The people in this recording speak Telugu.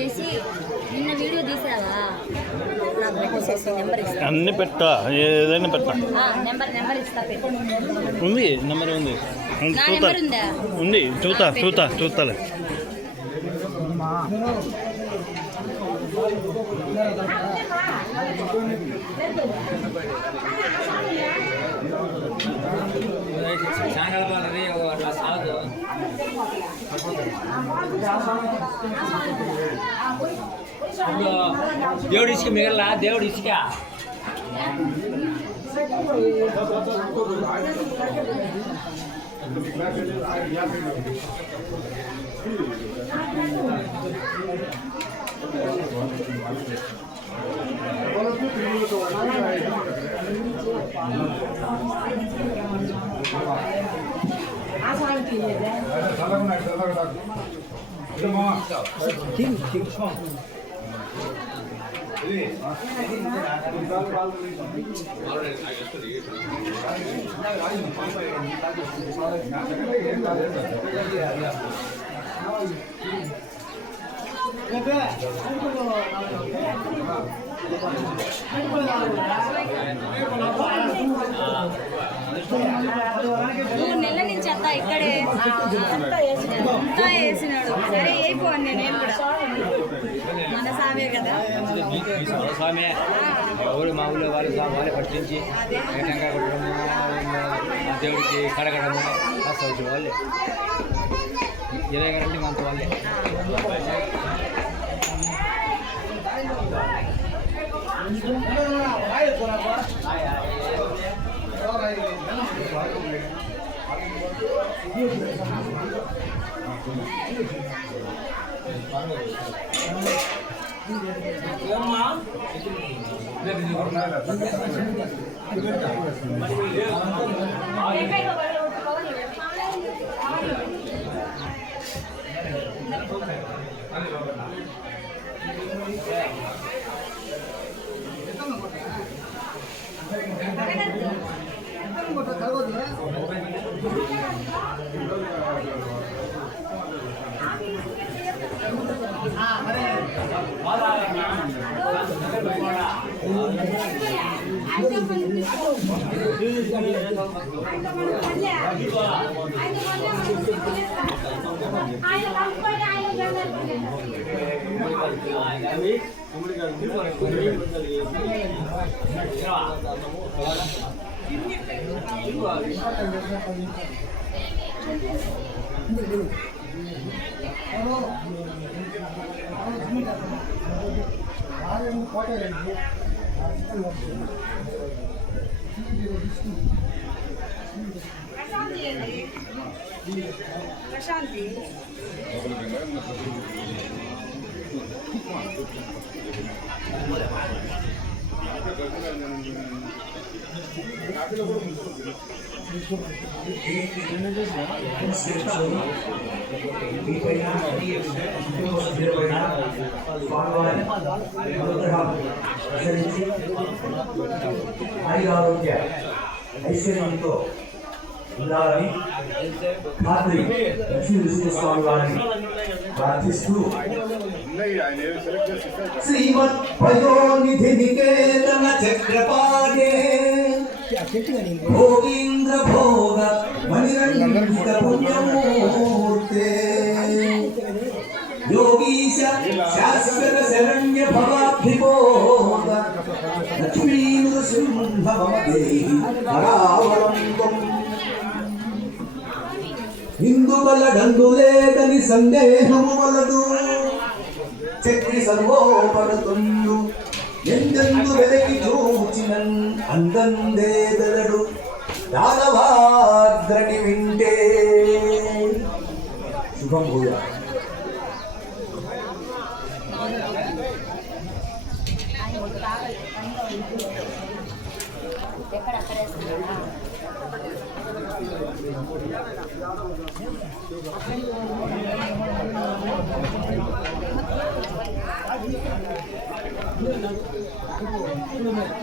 చేసి నిన్న వీడియో తీసావా? నాకు మెసేజ్ నెంబర్ ఇస్తా. అన్ని పెట్టా, ఏదైనా పెట్టా. నెంబర్ ఇస్తా. ఉంది, నెంబర్ ఉంది. ఉంది, చూస్తాలే. దేవుడి ఇసుక మిగల దేవుడి ఇసుక నెల నుంచి అత్తా ఇక్కడే అంతా వేసినాడు. సరే అయిపోయింది. నేను కూడా మన సామే కదా, స్వామి ఎవరు మా ఊళ్ళో వాళ్ళే పట్టించి టెంకాయ కొట్టడము, దేవుడికి కడగడము వచ్చిన వాళ్ళే 20 గంటలకి మంత వాళ్ళే. ప్రశాంతి ఆరోగ్య ఐశ్వర్యంతో ఉండాలని రాత్రి లక్ష్మీనరసింహస్వామి వారిని ప్రార్థిస్తూ శ్రీమద్ పయోనిధి నికేతన చక్రపాణే భోగీంద్ర భోగ మణిరంజిత పుణ్యమూర్తే యోగీశ శాశ్వత శరణ్య భవాభిబోధ లక్ష్మీ నృసింహదేహి హరావలంబం హిందుబల డందులేదని సందేహము వలదు చక్రి సర్వోపడుతుండు ఎందెందు వెదకి చూచినన్ అందందేదలడు దానవాద్రని వింటే శుభం భూయా.